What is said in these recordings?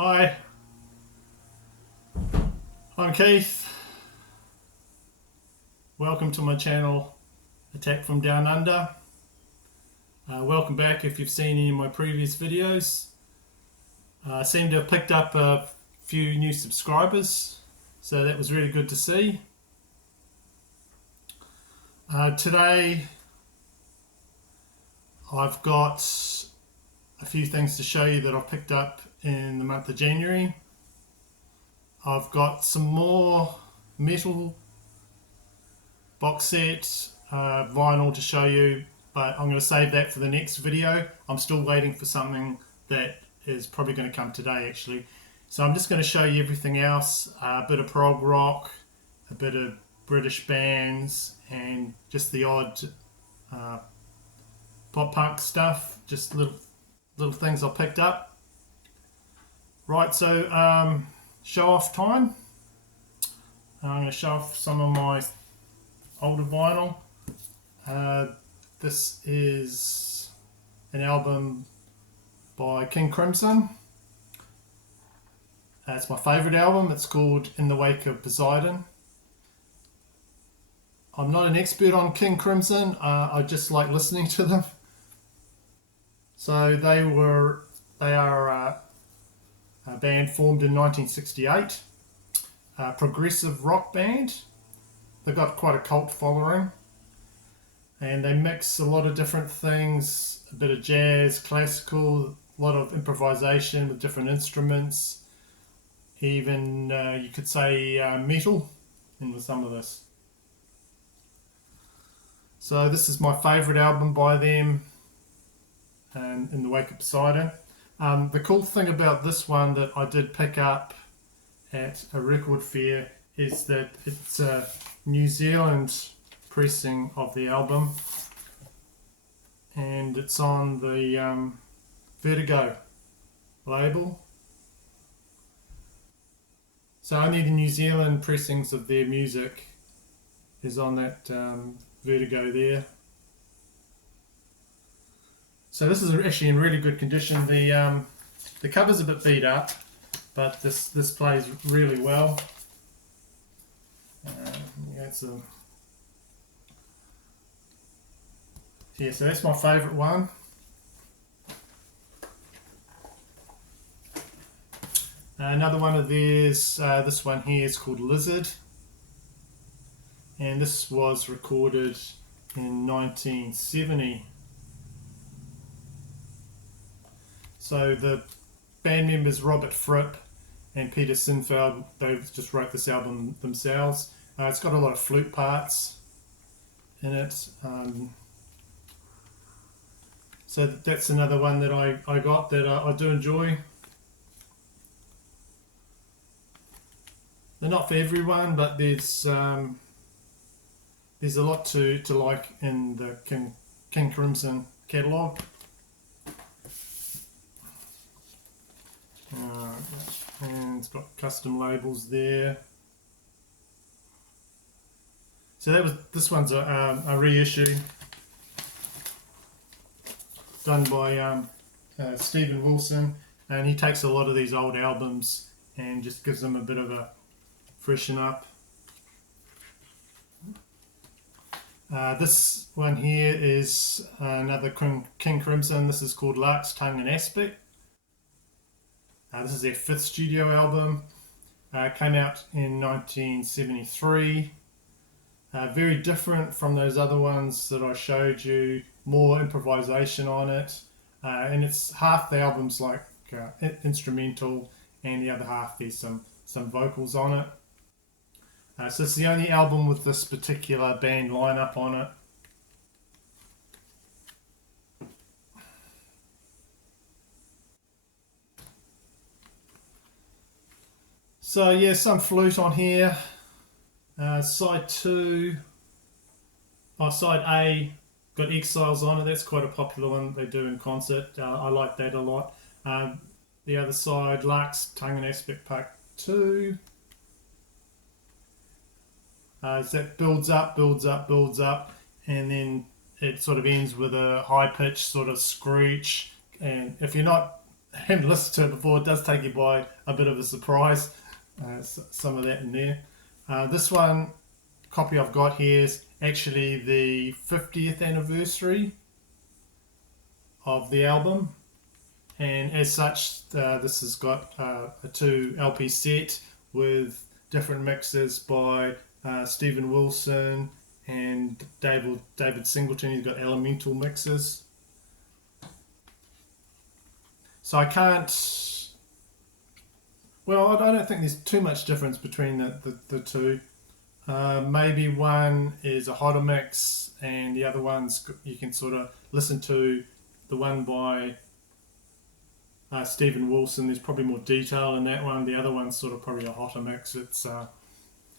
Hi, I'm Keith. Welcome to my channel, Attack from Down Under. Welcome back if you've seen any of my previous videos. I seem to have picked up a few new subscribers, so that was really good to see. Today I've got a few things to show you that I've picked up in the month of January. I've got some more metal box set vinyl to show you, but I'm going to save that for the next video. I'm still waiting for something that is probably going to come today actually. So I'm just going to show you everything else, a bit of prog rock, a bit of British bands, and just the odd pop punk stuff, just little things I picked up. Right, so show off time. I'm going to show off some of my older vinyl. This is an album by King Crimson. It's my favourite album. It's called In the Wake of Poseidon. I'm not an expert on King Crimson. I just like listening to them. So they are a band formed in 1968. A progressive rock band. They've got quite a cult following, and they mix a lot of different things, a bit of jazz, classical, a lot of improvisation with different instruments, even you could say metal in with some of this. So this is my favourite album by them, In the Wake of Poseidon. The cool thing about this one that I did pick up at a record fair is that it's a New Zealand pressing of the album, and it's on the Vertigo label. So only the New Zealand pressings of their music is on that Vertigo there. So this is actually in really good condition. The cover's a bit beat up, but this plays really well. So that's my favourite one. Another one of theirs, this one here is called Lizard, and this was recorded in 1970. So the band members Robert Fripp and Peter Sinfeld, they just wrote this album themselves. It's got a lot of flute parts in it. So that's another one that I got that I do enjoy. They're not for everyone, but there's a lot to like in the King Crimson catalogue. And it's got custom labels there. So this one's a reissue done by Stephen Wilson, and he takes a lot of these old albums and just gives them a bit of a freshen up. This one here is another King Crimson. This is called Lark's Tongue and Aspect. This is their 5th studio album. Came out in 1973. Very different from those other ones that I showed you. More improvisation on it, and it's half the album's like instrumental, and the other half there's some vocals on it. So it's the only album with this particular band lineup on it. So yeah, some flute on here. Side A got Exiles on it. That's quite a popular one they do in concert. I like that a lot. The other side, Lark's Tongue and Aspect Part 2. That builds up, and then it sort of ends with a high pitched sort of screech. And if you're not hadn't listened to it before, it does take you by a bit of a surprise. Some of that in there. This one copy I've got here is actually the 50th anniversary of the album, and as such, this has got a 2 LP set with different mixes by Stephen Wilson and David Singleton. He's got elemental mixes. So I can't. Well, I don't think there's too much difference between the two. Maybe one is a hotter mix, and the other one's you can sort of listen to the one by Stephen Wilson. There's probably more detail in that one. The other one's sort of probably a hotter mix. It's a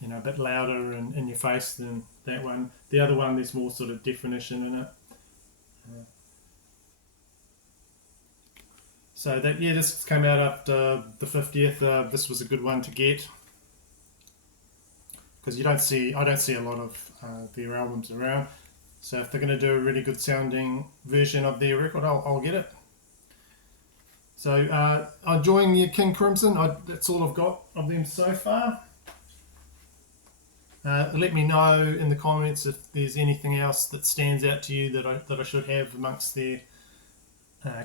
bit louder and in your face than that one. The other one, there's more sort of definition in it. So that this came out after the 50th. This was a good one to get because I don't see a lot of their albums around. So if they're going to do a really good sounding version of their record, I'll get it. So I'm enjoying the King Crimson. That's all I've got of them so far. Let me know in the comments if there's anything else that stands out to you that I should have amongst their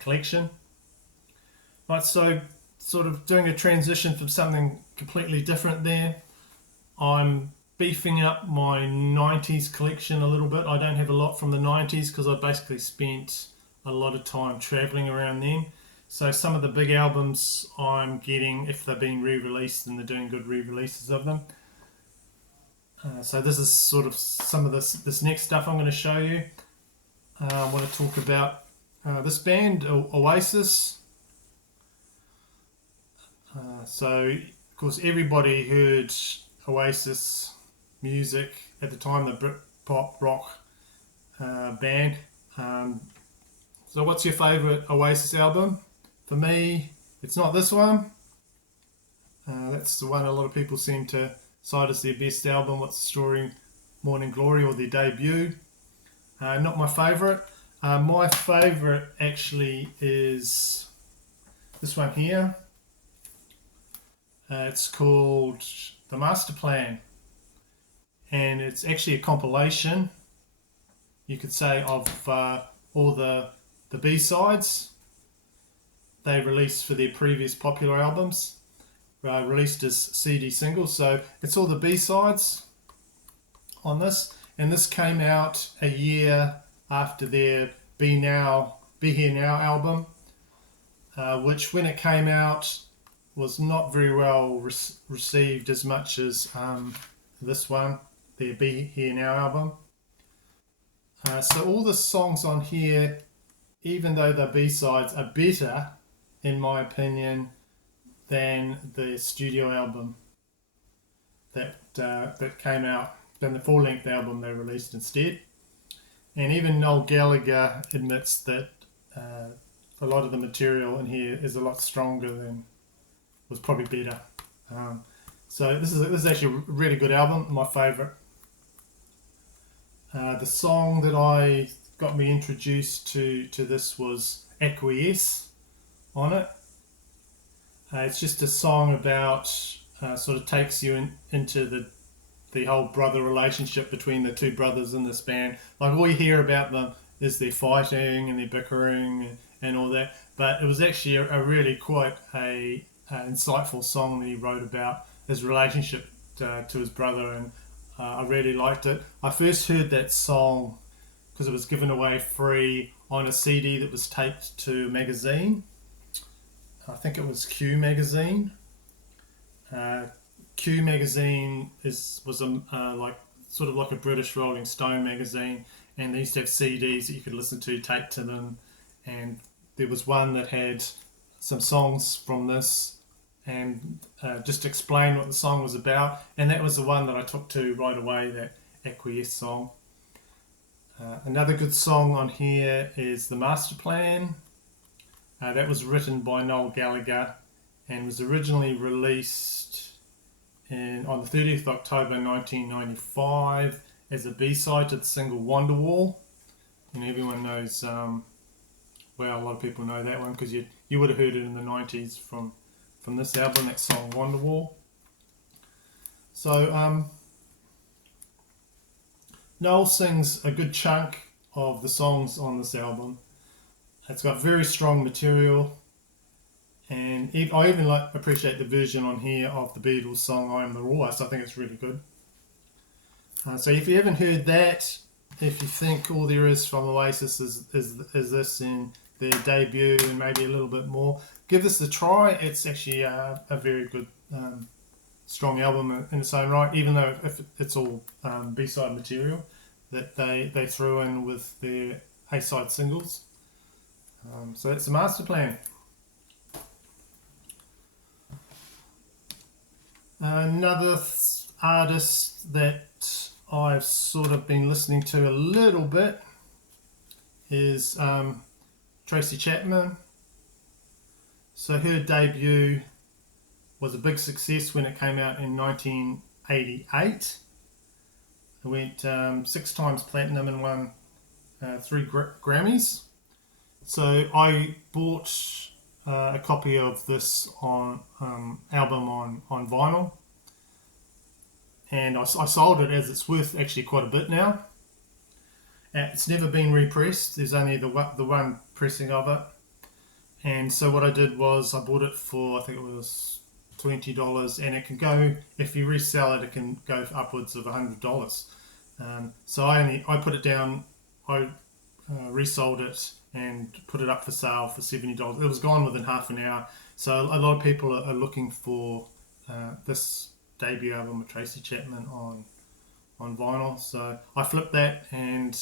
collection. Right, so sort of doing a transition from something completely different there. I'm beefing up my 90s collection a little bit. I don't have a lot from the 90s because I basically spent a lot of time travelling around then. So some of the big albums I'm getting, if they're being re-released, and they're doing good re-releases of them. So this is sort of some of this next stuff I'm going to show you. I want to talk about this band, Oasis. So, of course, everybody heard Oasis music at the time, the Britpop rock band. So what's your favourite Oasis album? For me, it's not this one. That's the one a lot of people seem to cite as their best album, What's the Story, Morning Glory, or their debut. Not my favourite. My favourite actually is this one here. It's called The Master Plan, and it's actually a compilation, you could say, of all the B-sides they released for their previous popular albums, released as CD singles. So it's all the B-sides on this, and this came out a year after their Be Here Now album, which when it came out was not very well received as much as this one, their Be Here Now album. So all the songs on here, even though they're B-sides, are better, in my opinion, than the studio album that came out, than the full-length album they released instead. And even Noel Gallagher admits that a lot of the material in here is a lot stronger than was probably better. So this is actually a really good album, my favourite. The song that got me introduced to this was Acquiesce on it. It's just a song about sort of takes you into the whole brother relationship between the two brothers in this band. Like all you hear about them is their fighting and their bickering and all that, but it was actually a really quite a insightful song that he wrote about his relationship to his brother, and I really liked it. I first heard that song because it was given away free on a CD that was taped to a magazine. I think it was Q magazine. Q magazine was like sort of like a British Rolling Stone magazine, and they used to have CDs that you could listen to taped to them, and there was one that had some songs from this and just explain what the song was about, and that was the one that I took to right away, that Acquiesce song. Another good song on here is The Master Plan. That was written by Noel Gallagher and was originally released on the 30th of October 1995 as a B-side to the single Wonderwall. And everyone knows well, a lot of people know that one because you would have heard it in the 90s from this album, that song Wonderwall. So Noel sings a good chunk of the songs on this album. It's got very strong material, and I even appreciate the version on here of the Beatles song "I Am the Walrus." I think it's really good. So if you haven't heard that, if you think all there is from Oasis is this in their debut and maybe a little bit more, give this a try. It's actually a very good, strong album in its own right, even though if it's all B-side material that they threw in with their A-side singles. So that's the master plan. Another artist that I've sort of been listening to a little bit is Tracy Chapman. So her debut was a big success when it came out in 1988. It went 6 times platinum and won 3 Grammys. So I bought a copy of this album on vinyl, and I sold it as it's worth actually quite a bit now. It's never been repressed. There's only the one pressing of it. And so what I did was I bought it for, I think it was $20, and it can go, if you resell it, it can go for upwards of $100. So I put it down, I resold it and put it up for sale for $70. It was gone within half an hour. So a lot of people are looking for this debut album of Tracy Chapman on vinyl. So I flipped that and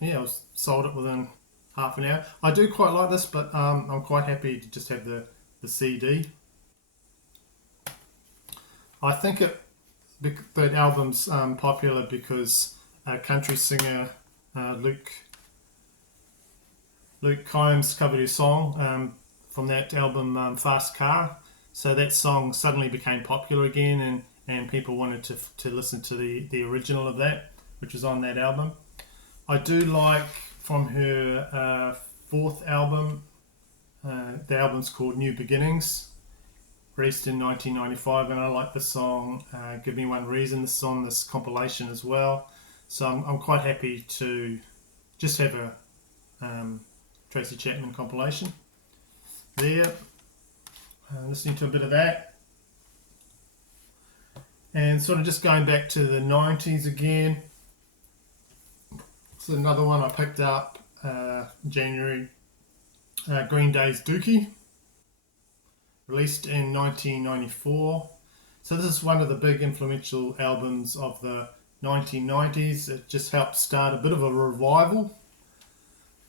I sold it within half an hour. I do quite like this, but I'm quite happy to just have the CD. I think that album's popular because country singer Luke Combs covered his song from that album Fast Car. So that song suddenly became popular again, and people wanted to listen to the original of that, which is on that album. I do like from her 4th album, the album's called New Beginnings, released in 1995, and I like the song Give Me One Reason. This is on this compilation as well. So I'm quite happy to just have a Tracy Chapman compilation there. Listening to a bit of that, and sort of just going back to the 90s again. So another one I picked up January, Green Day's Dookie, released in 1994. So this is one of the big influential albums of the 1990s. It just helped start a bit of a revival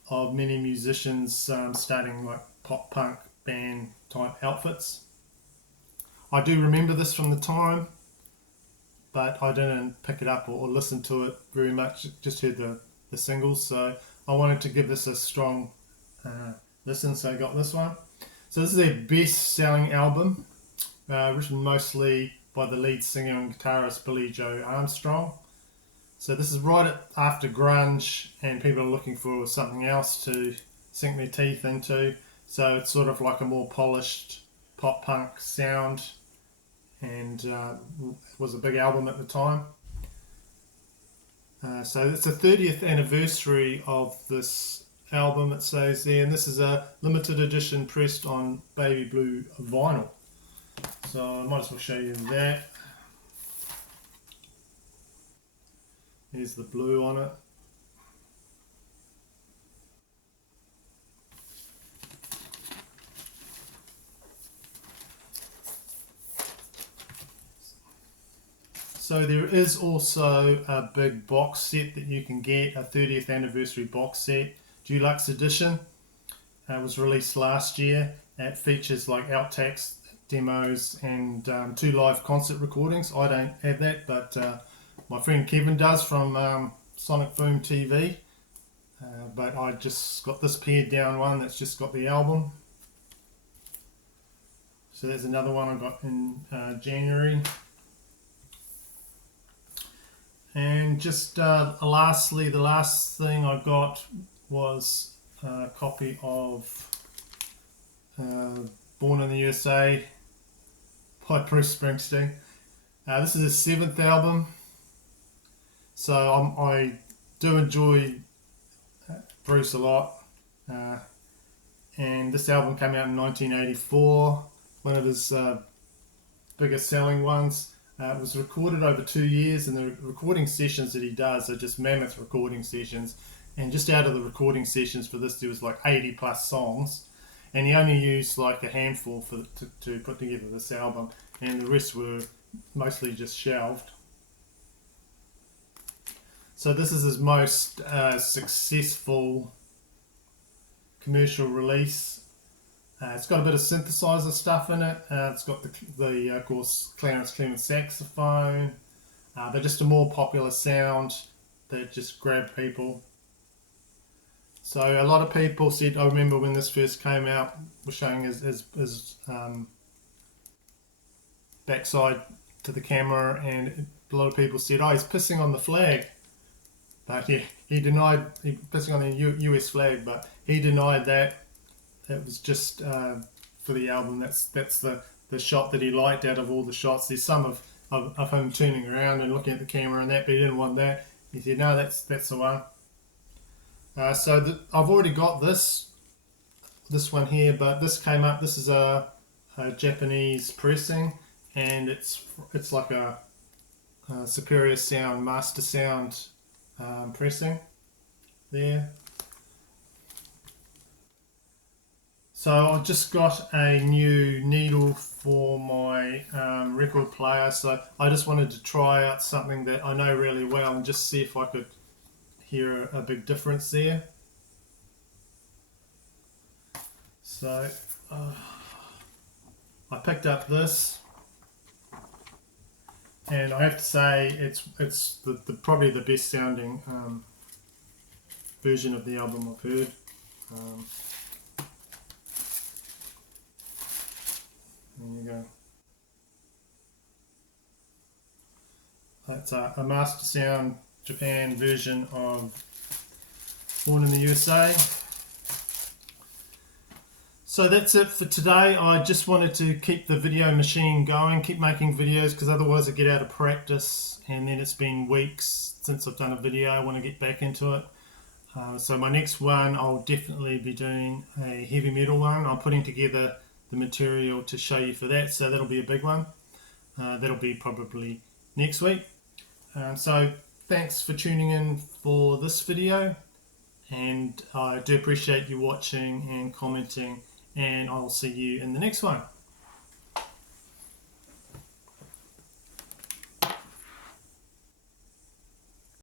of many musicians starting like pop punk band type outfits. I do remember this from the time, but I didn't pick it up or listen to it very much, just heard the singles. So I wanted to give this a strong listen, so I got this one. So this is their best selling album, written mostly by the lead singer and guitarist Billy Joe Armstrong. So this is right after grunge, and people are looking for something else to sink their teeth into. So it's sort of like a more polished pop punk sound, and it was a big album at the time. So it's the 30th anniversary of this album, it says there, and this is a limited edition pressed on baby blue vinyl. So I might as well show you that. There's the blue on it. So there is also a big box set that you can get, a 30th anniversary box set, deluxe edition. It was released last year. It features like outtakes, demos, and 2 live concert recordings. I don't have that, but my friend Kevin does from Sonic Boom TV. But I just got this pared down one that's just got the album. So there's another one I got in January. And just lastly, the last thing I got was a copy of Born in the USA by Bruce Springsteen. This is his 7th album, so I do enjoy Bruce a lot. And this album came out in 1984, one of his biggest selling ones. It was recorded over 2 years, and the recording sessions that he does are just mammoth recording sessions. And just out of the recording sessions for this, there was like 80 plus songs, and he only used like a handful to put together this album, and the rest were mostly just shelved. So this is his most successful commercial release. It's got a bit of synthesizer stuff in it. It's got the of course Clarence Clemons saxophone, but just a more popular sound that just grabbed people. So a lot of people said, I remember when this first came out, was showing his backside to the camera, and a lot of people said, oh, he's pissing on the flag. But he denied pissing on the US flag, but he denied that. It was just for the album. That's the shot that he liked out of all the shots. There's some of him turning around and looking at the camera and that, but he didn't want that. He said, no, that's the one. So I've already got this one here, but this came up. This is a Japanese pressing, and it's like a Superior Sound, Master Sound pressing there. So I've just got a new needle for my record player, so I just wanted to try out something that I know really well and just see if I could hear a big difference there. So I picked up this, and I have to say it's probably the best sounding version of the album I've heard. There you go. That's a Master Sound Japan version of Born in the USA. So that's it for today. I just wanted to keep the video machine going, keep making videos, because otherwise I get out of practice, and then it's been weeks since I've done a video. I want to get back into it. So my next one, I'll definitely be doing a heavy metal one. I'm putting together the material to show you for that, so that'll be a big one. That'll be probably next week. So thanks for tuning in for this video, and I do appreciate you watching and commenting, and I'll see you in the next one.